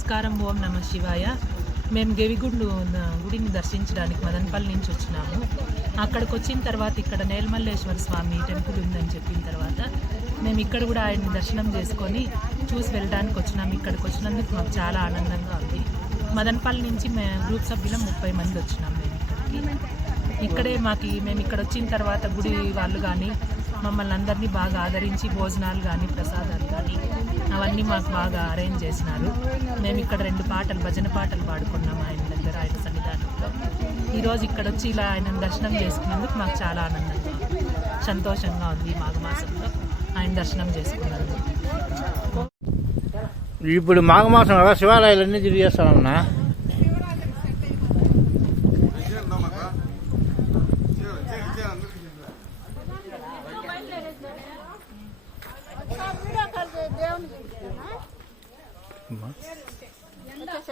నమస్కారం ఓం నమ శివాయ. మేము గెవిగుండు ఉన్న గుడిని దర్శించడానికి మదనపల్లి నుంచి వచ్చినాము. అక్కడికి వచ్చిన తర్వాత ఇక్కడ నేలమల్లేశ్వర స్వామి టెంపుల్ ఉందని చెప్పిన తర్వాత మేము ఇక్కడ కూడా ఆయన్ని దర్శనం చేసుకొని చూసి వెళ్ళడానికి వచ్చినాము. ఇక్కడికి వచ్చినందుకు మాకు చాలా ఆనందంగా ఉంది. మదనపల్లి నుంచి మేము గ్రూప్ సభ్యులం ముప్పై మంది వచ్చినాం మేము ఇక్కడికి. ఇక్కడే మాకు మేము ఇక్కడ వచ్చిన తర్వాత గుడి వాళ్ళు కానీ మమ్మల్ని అందరినీ బాగా ఆదరించి భోజనాలు కానీ ప్రసాదాలు కానీ అవన్నీ మాకు బాగా అరేంజ్ చేసినారు. మేము ఇక్కడ రెండు పాటలు భజన పాటలు పాడుకున్నాం ఆయన దగ్గర ఆయన సన్నిధానంలో. ఈరోజు ఇక్కడ వచ్చి ఇలా ఆయన దర్శనం చేసుకున్నందుకు మాకు చాలా ఆనందంగా సంతోషంగా ఉంది మాఘమాసంలో. ఆయన దర్శనం చేసుకున్నందుకు. ఇప్పుడు మాఘమాసం కదా శివాలయాలన్నీ తిరిగి చేస్తానన్నా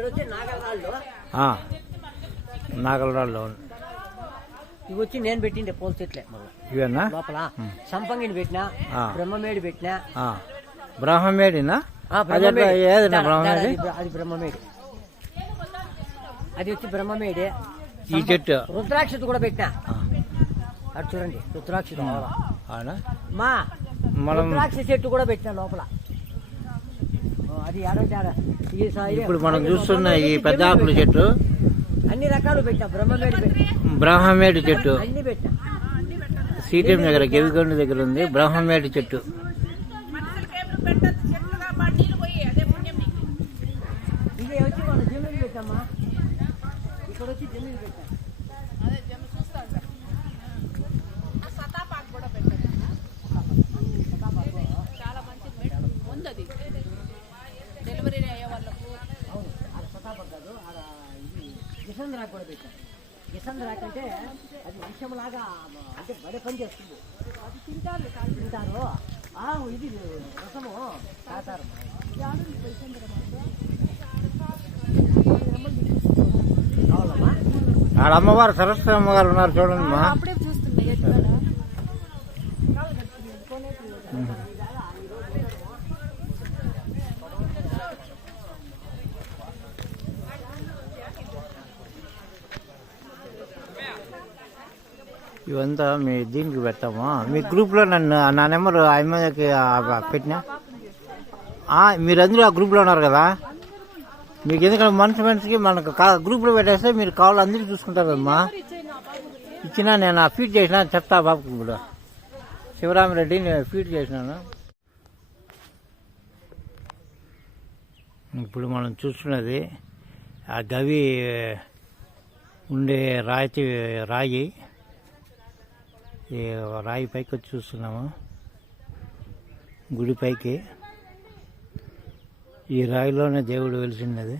ఇక్కడ వచ్చి నాగరాళ్ళు నాగలరాళ్ళు. ఇవి వచ్చి నేను పెట్టిండే పూల చెట్లే మళ్ళీ. ఇవేనా? లోపల. సంపంగిని పెట్టినా. బ్రహ్మమేడి పెట్టినా. ఆ. బ్రహ్మమేడినా? అది బ్రహ్మమేడి. అది బ్ర- అది బ్రహ్మమేడి. అది వచ్చి బ్రహ్మమేడి. ఈ చెట్టు రుద్రాక్షత కూడా పెట్టినా. అటు చూడండి. అవునా? మా రుద్రాక్ష చెట్టు కూడా పెట్టినా లోపల ఓ, అది ఆడంటే ఆడ ఈ సాయి ఇప్పుడు మనం చూస్తున్న ఈ పెద్ద ఆకుల చెట్టు. అన్ని రకాలు పెట్టినా బ్రహ్మమేడి చెట్టు. సీటీఎం దగ్గర గెవికొండ దగ్గర ఉంది బ్రహ్మమేడి చెట్టు ఇది వచ్చి మన జమీన్ పెట్టమ్మా ఇక్కడ వచ్చి జమీన్ పెట్టా డెలివరీ అయ్యే వాళ్ళకు అవును ఆడ సతాపక్ కాదు ఆడ ఇది కిసంద్రాక్ కూడా పెట్టారు కిసంద్రాక్ అంటే అది విషంలాగా అంటే బడే పని చేస్తుంది అది తింటారు కాదు తింటారు ఆ, ఇది రసము తాతారు అవునమ్మా ఆడ అమ్మవారు సరస్వతి అమ్మగారు ఉన్నారు చూడండి మా. ఇవంతా మీ దీనికి పెడతాము మీ గ్రూప్లో నన్ను నా నెంబర్ అమ్మకి పెట్టినా? మీరందరూ ఆ గ్రూప్లో ఉన్నారు కదా? మీకు ఎందుకంటే మనిషి మనిషికి మనకు కా- గ్రూప్లో పెట్టేస్తే మీరు కావాలి అందరూ చూసుకుంటారు అమ్మా ఇచ్చినా నేను ఆ చేసిన చెప్తా బాబుకి ఇప్పుడు శివరామిరెడ్డి నేను ఫీట్ చేసినాను. ఇప్పుడు మనం చూస్తున్నది ఆ గవి ఉండే రాయి. రాయి రాయి పైకి వచ్చి చూస్తున్నాము. గుడి పైకి. ఈ రాయిలోనే దేవుడు వెలిసినది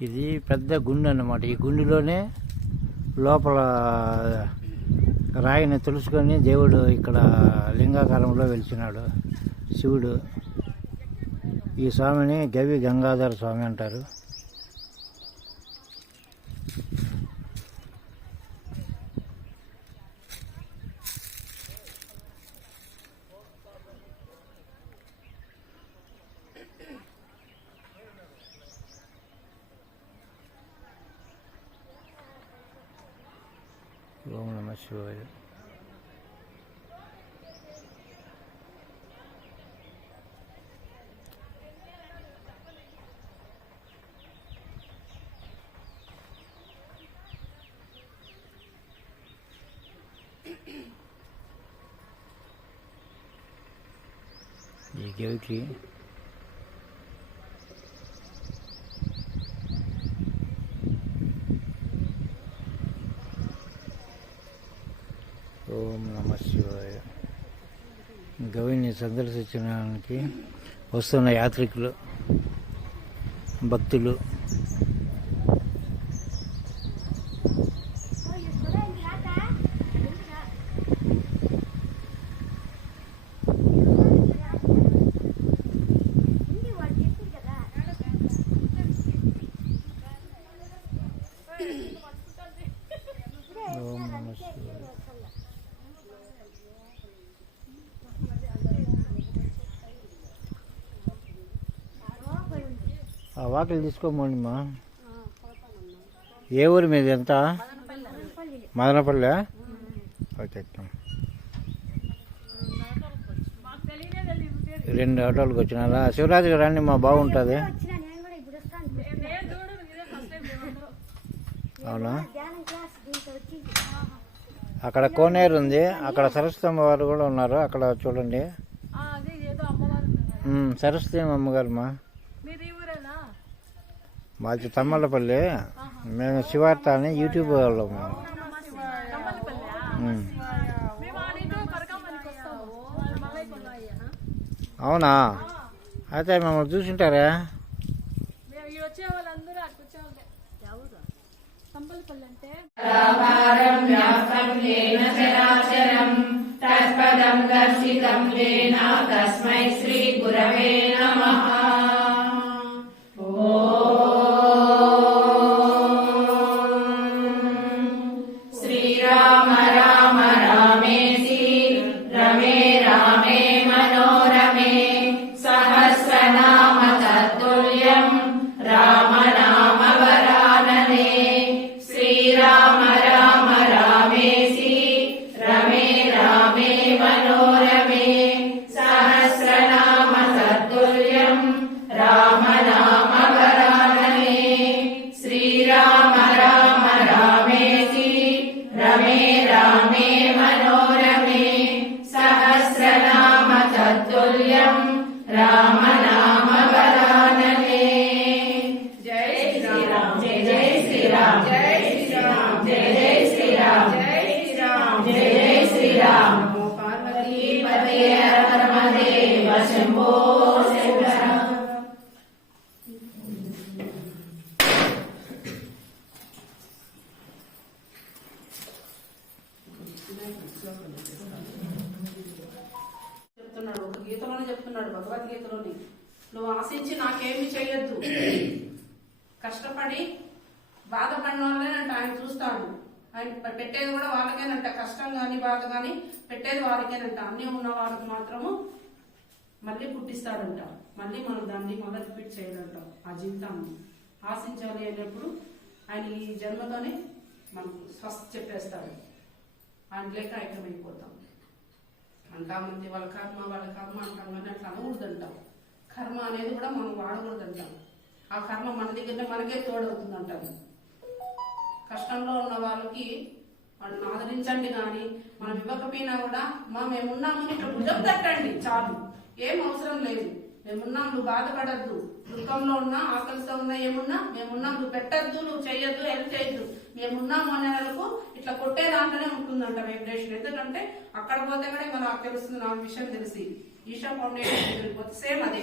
ఇది పెద్ద గుండె అన్నమాట ఈ గుండెలోనే లోపల రాయిని తెలుసుకొని దేవుడు ఇక్కడ లింగాకారంలో వెలిచినాడు. శివుడు. ఈ స్వామిని గవి గంగాధర స్వామి అంటారు ఓం నమ శివాయ ఈ చెవిటి ఓం నమ శివాయ. గవిని సందర్శించడానికి వస్తున్న యాత్రికులు భక్తులు ఓం నమ శివాయ ఆ వాకిలు తీసుకోమండి మా. ఏ ఊరి మీద ఎంత? మదనపల్లె. ఓకే అక్క. రెండు ఆటోలకు వచ్చినారా శివరాజు గారు రండి మా బాగుంటుంది. అవునా? అక్కడ కోనేరు ఉంది అక్కడ సరస్వతి వారు కూడా ఉన్నారు అక్కడ చూడండి. అదే ఏదో అమ్మవారు ఉమ్, సరస్వతి అమ్మగారు మా. మాది తమ్మలపల్లి. మేము శివార్త అని యూట్యూబ్ వాళ్ళం. మేము ఉమ్. మేము ఆడితో కరకమ్మనికి వస్తాము. మలై కొన్నాయి అవునా? అయితే మమ్మల్ని చూసింటారా? మేము ఈ వచ్చే వాళ్ళందరూ అటు చెప్తున్నాడు ఒక గీతలోనే చెప్తున్నాడు భగవద్గీతలోని. నువ్వు ఆశించి నాకేమి చేయొద్దు. కష్టపడి బాధపడిన వాళ్ళేనంట ఆయన చూస్తాడు. ఆయన పెట్టేది కూడా వాళ్ళకేనంట కష్టం కానీ బాధ కానీ పెట్టేది వాళ్ళకేనంట అన్నీ ఉన్న వాళ్ళకి మాత్రము మళ్ళీ పుట్టిస్తాడంట. మళ్ళీ మనం దాన్ని మళ్ళీ రిపీట్ చేయాలంట ఆ జీవితాన్ని. ఆశించాలి అనేప్పుడు ఆయన ఈ జన్మతోనే మనకు స్వస్థ చెప్పేస్తాడు. ఆయన ఐక్యమైపోతాం అంటామంది వాళ్ళ కర్మ వాళ్ళ కర్మ అంటాం కానీ అట్లా అనకూడదంటాం. కర్మ అనేది కూడా మనం వాడకూడదంటాం. ఆ కర్మ మన దగ్గరనే మనకే తోడవుతుంది అంటారు కష్టంలో ఉన్న వాళ్ళకి వాళ్ళని ఆదరించండి కానీ మనం ఇవ్వకపోయినా కూడా మా మేమున్నామని ఇట్లా భుజం తట్టండి చాలు. ఏం అవసరం లేదు. మేమున్నాం నువ్వు బాధపడద్దు. దుఃఖంలో ఉన్నా ఆకలితో ఉన్నా ఏమున్నా మేమున్నాం నువ్వు పెట్టద్దు నువ్వు చెయ్యొద్దు హెల్ప్ చేయొద్దు మేమున్నాము అనే వాళ్ళకు ఇట్లా కొట్టే దాంట్లోనే ఉంటుందంట వైబ్రేషన్ ఎందుకంటే అక్కడ పోతే కూడా మనం నాకు తెలుస్తుంది నాకు విషయం తెలిసి. ఈషా ఫౌండేషన్ దగ్గరికి పోతే సేమ్ అదే.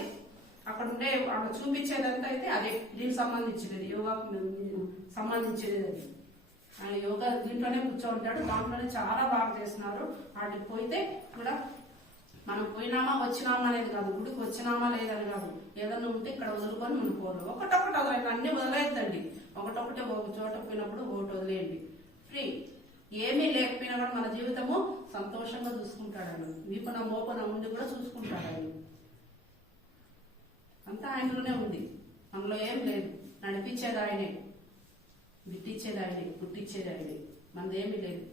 అక్కడ ఉండే అక్కడ చూపించేదంతా అయితే అదే. దీనికి సంబంధించినది యోగా సంబంధించినది అది. ఆయన యోగా దీంట్లోనే కూర్చోంటాడు దాంట్లోనే చాలా బాగా చేస్తున్నారు. వాటికి పోయితే కూడా మనం పోయినామా వచ్చినామా అనేది కాదు. గుడికి వచ్చినామా లేదని కాదు. ఏదన్నా ఉంటే ఇక్కడ వదులుకొని మనం పోరు ఒకటొకటి వదలండి అన్ని వదిలేద్దండి. ఒకటొకటి ఒక చోట పోయినప్పుడు ఓటు వదిలేయండి. ఫ్రీ ఏమీ లేకపోయినా కూడా మన జీవితము సంతోషంగా చూసుకుంటాడు. ఆయన వీపున మోపన ఉండి కూడా చూసుకుంటాడు. ఆయన అంతా ఆయనలోనే ఉంది. మనలో ఏం లేదు. నడిపించేది ఆయనే. బిట్టించేది ఆయనే. పుట్టించేది ఆయనే. మనదేమీ లేదు.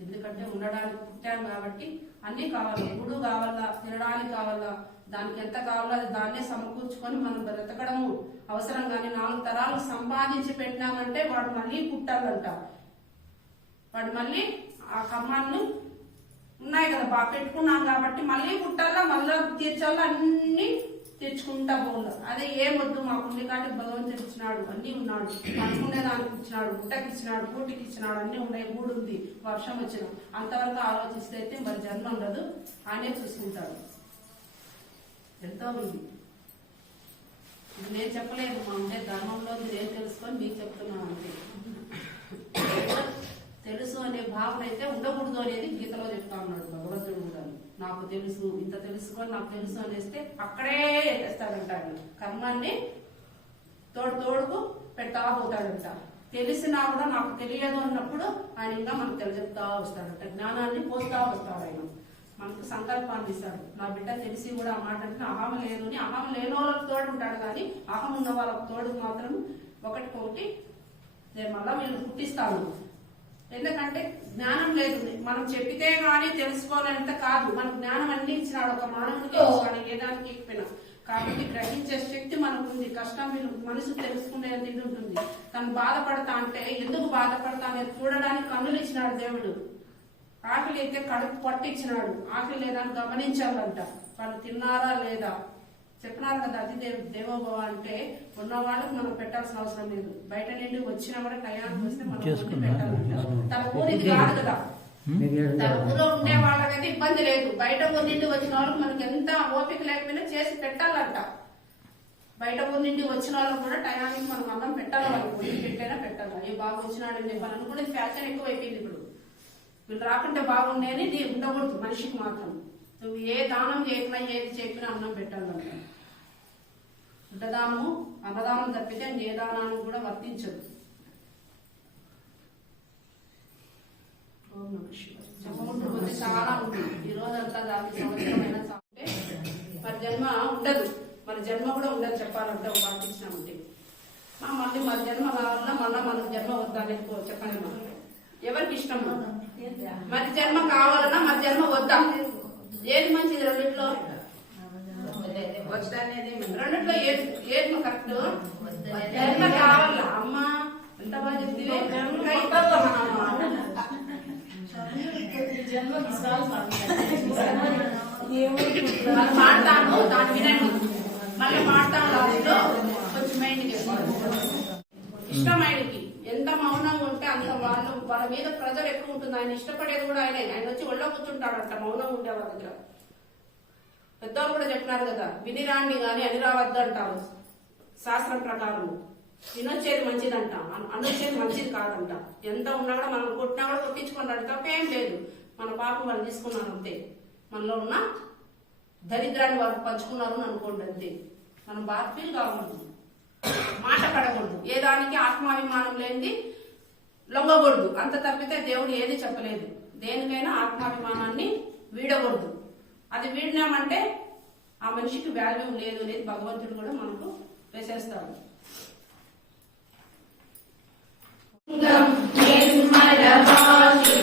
ఎందుకంటే ఉండడానికి పుట్టాం కాబట్టి అన్నీ కావాలి. గుడు కావాలా? తినడానికి కావాలా? దానికి ఎంత కావాలో అది దాన్నే సమకూర్చుకొని మనం బ్రతకడము. అవసరం కానీ నాలుగు తరాలు సంపాదించి పెట్టినామంటే వాడు మళ్ళీ పుట్టాలంట. వాడు మళ్ళీ ఆ కర్మాన్ని ఉన్నాయి కదా బాగా పెట్టుకున్నాం కాబట్టి మళ్ళీ పుట్టాలా మళ్ళీ తీర్చాలా అన్ని తెచ్చుకుంటా పోలే అదే ఏమొద్దు మాకు ఉంది కాబట్టి భగవంతుడు ఇచ్చినాడు అన్ని ఉన్నాడు. అనుకునే దానికి ఇచ్చినాడు గుట్టకి ఇచ్చినాడు కూటికి ఇచ్చినాడు అన్ని ఉన్నాయి గూడు ఉంది వర్షం వచ్చిన. అంతవరకు ఆలోచిస్తే అయితే మరి జన్మ ఉండదు. ఆయనే చూసుకుంటాడు. ఎంతో ఉంది ఇది నేను చెప్పలేదు మా అంటే ధర్మంలో నేను తెలుసుకొని మీకు చెప్తున్నాను అంతే. తెలుసు అనే భావన అయితే ఉండకూడదు అనేది గీతలో చెప్తా ఉన్నాడు భగవంతుడు కూడా. నాకు తెలుసు ఇంత తెలుసుకొని నాకు తెలుసు అనేస్తే అక్కడే చేస్తాడంటాడు. కర్మాన్ని తోడు తోడుకు పెడతా పోతాడంట. తెలిసినా కూడా నాకు తెలియదు అన్నప్పుడు ఆయన ఇంకా మనకు తెలియజెప్తా వస్తాడంట జ్ఞానాన్ని పోస్తా వస్తాడు ఆయన. మనకు సంకల్పాన్ని ఇస్తాడు. నా బిడ్డ తెలిసి కూడా ఆ మాట అంటే అహం లేదు అని అహం లేని వాళ్ళకి తోడు ఉంటాడు కానీ అహం ఉన్న వాళ్ళకి తోడు మాత్రం ఒకటికొకటి నేను మళ్ళా వీళ్ళు పుట్టిస్తాను. ఎందుకంటే జ్ఞానం లేదు మనం చెప్పితే గానీ తెలుసుకోవాలంటే కాదు. మన జ్ఞానం అన్ని ఇచ్చినాడు. ఒక మానవుడికి ఇచ్చినాడు. ఏ దానికి కాబట్టి గ్రహించే శక్తి మనకు ఉంది కష్టం వీళ్ళు మనసు తెలుసుకునేది ఉంటుంది తను బాధపడతా అంటే ఎందుకు బాధపడతా అనేది చూడడానికి కన్నులు ఇచ్చినాడు దేవుడు. ఆకలి అయితే కడుపు పట్టించినాడు. ఆకలి లేదని గమనించాలంట. వాళ్ళు తిన్నారా లేదా? చెప్పినారు కదా అతి దేవ దేవోభవ అంటే ఉన్న వాళ్ళకి మనం పెట్టాల్సిన అవసరం లేదు. బయట నుండి వచ్చినా కూడా టయానికి వస్తే మనం పెట్టాలంట. తన ఊరికి కాదు కదా. తన ఊళ్ళో ఉండే వాళ్ళకైతే ఇబ్బంది లేదు. బయట ఊరి నుండి వచ్చిన వాళ్ళకి మనకి ఎంత ఓపిక లేకపోయినా చేసి పెట్టాలంట. బయట ఊరి నుండి వచ్చిన వాళ్ళకి కూడా టయానికి మనం అన్నం పెట్టాలి వాళ్ళకి? పెట్టైనా పెట్టాలి? అయ్యి బాగా వచ్చినాడని చెప్పి అనుకుంటే ఫ్యాషన్ ఎక్కువ అయిపోయింది ఇప్పుడు. వీళ్ళు రాకుంటే బాగుండేది నీ ఉండకూడదు మనిషికి మాత్రం. నువ్వు ఏ దానం చేసినా ఏది చెప్పినా అన్నం పెట్టాలంట. గుడ్డదానము అన్నదానం తప్పితే ఏ దానాన్ని కూడా వర్తించదు. చెప్పుకుంటూ పోతే చాలా ఉంది. ఈ రోజంతా దానికి సంవత్సరమైన మరి జన్మ ఉండదు. మరి జన్మ కూడా ఉండదు చెప్పాలంటే పాటించినామంటే మా మళ్ళీ మరి జన్మ కావాలన్నా మళ్ళీ మనం జన్మ వద్దా అనేది పో- చెప్పండి మనం ఎవరికి ఇష్టం మరి జన్మ కావాలన్నా మరి జన్మ వద్దా? ఏది మంచిది రెండిట్లో? రెండిట్లో ఏది ఏది కరెక్ట్? జన్మ కావాలా? అమ్మ ఎంత బాగా చెప్తే ఇంకా ఇవ్వవా మనం? మళ్ళీ మాట్లాడతాను దాని వినండి. మళ్ళీ మాట్లాడతాను కొంచెం మైండ్కి ఇష్టమైనకి ఎంత మౌనంగా ఉంటే అంత వాళ్ళు వాళ్ళ మీద ప్రెజర్ ఎక్కువ ఉంటుంది. ఆయన ఇష్టపడేది కూడా ఆయన. ఆయన వచ్చి ఒళ్ళో కూర్చుంటాడంట మౌనంగా ఉంటే వాళ్ళ దగ్గర. పెద్దవాళ్ళు కూడా చెప్పినారు కదా వినిరాండి గాని అని రావద్దంటారు శాస్త్రం ప్రకారం వినొచ్చేది మంచిదంట. అనొచ్చేది మంచిది కాదంట. ఎంత ఉన్నా కూడా మనం కొట్టినా కూడా కొట్టించుకున్నాడు తప్పేం లేదు. మన పాపం వాళ్ళు తీసుకున్నారు అంతే. మనలో ఉన్న దరిద్రాన్ని వాళ్ళు పంచుకున్నారు అనుకోండి అంతే. మనం బాగా ఫీల్ కావాలి మాట పడకూడదు ఏ దానికి ఆత్మాభిమానం లేనిది లొంగకూడదు. అంత తప్పితే దేవుడు ఏది చెప్పలేదు. దేనికైనా ఆత్మాభిమానాన్ని వీడకూడదు. అది వీడినామంటే ఆ మనిషికి వాల్యూ లేదు అనేది భగవంతుడు కూడా మనకు వేసేస్తాడు. దేవగణి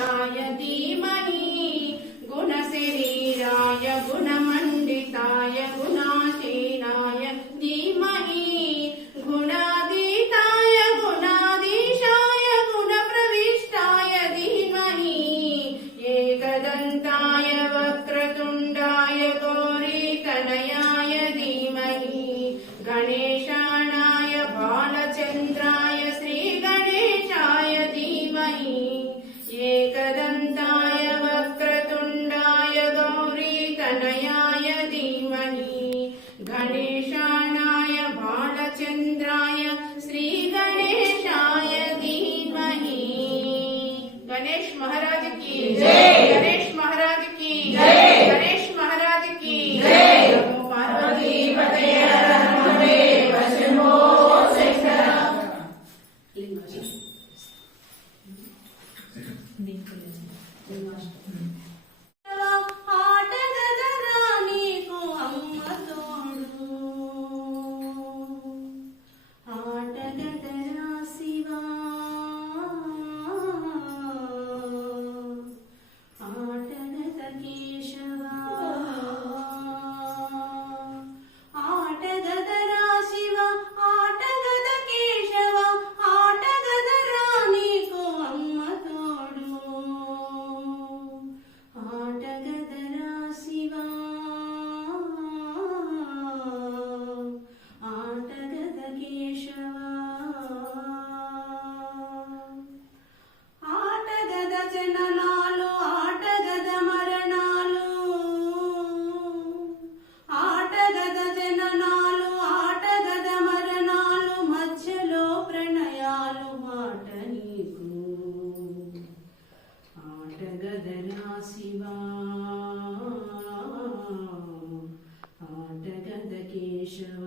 Uh, Shivaya Ganesha education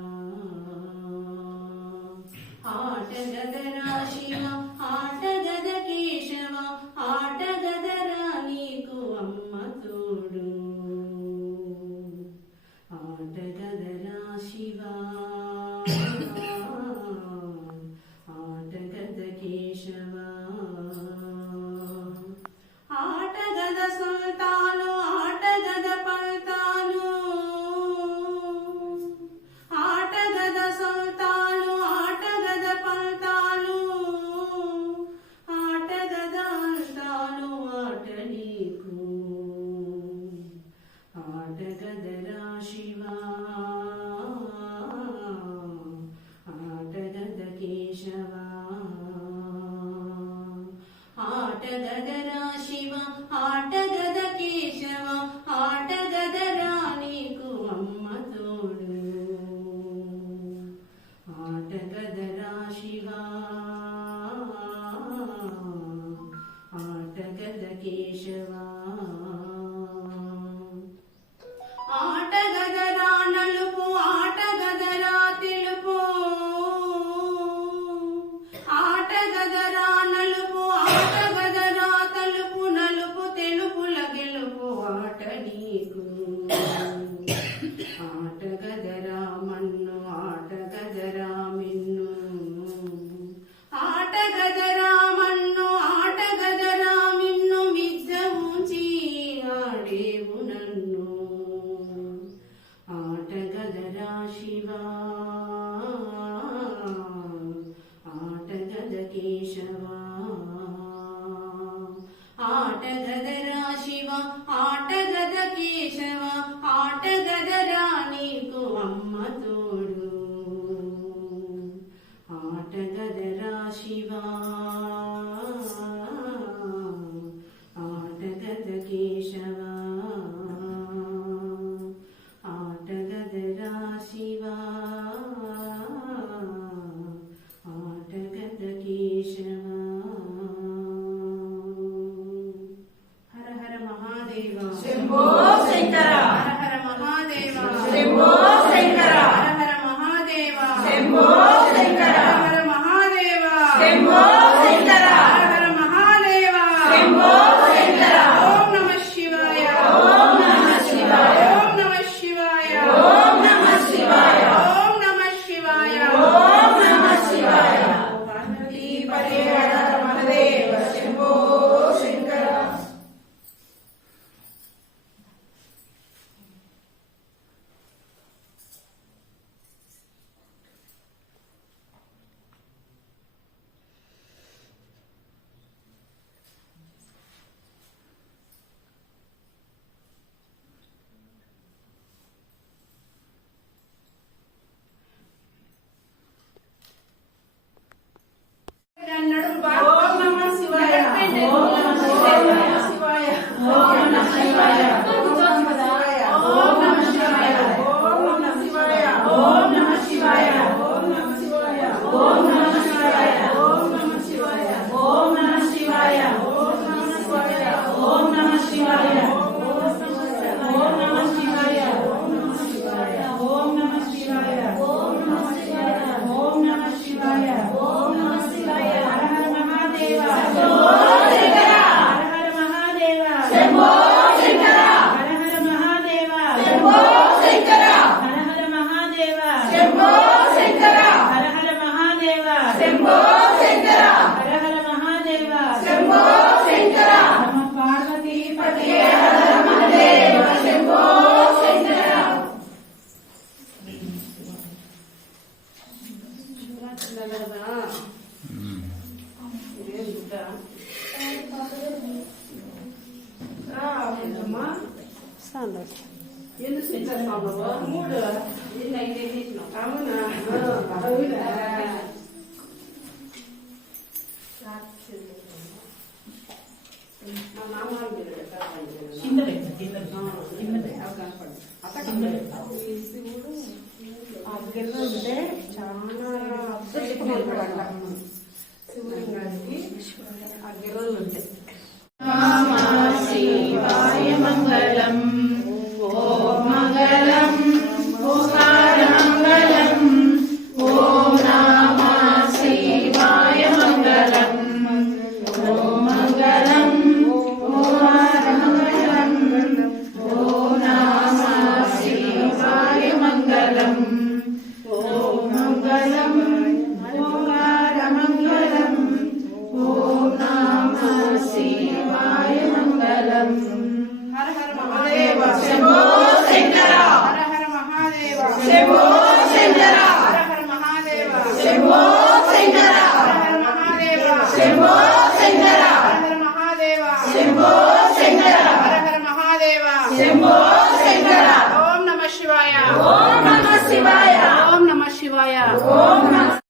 de aquí. మూడు. అవునా? అక్కడ ఉంటే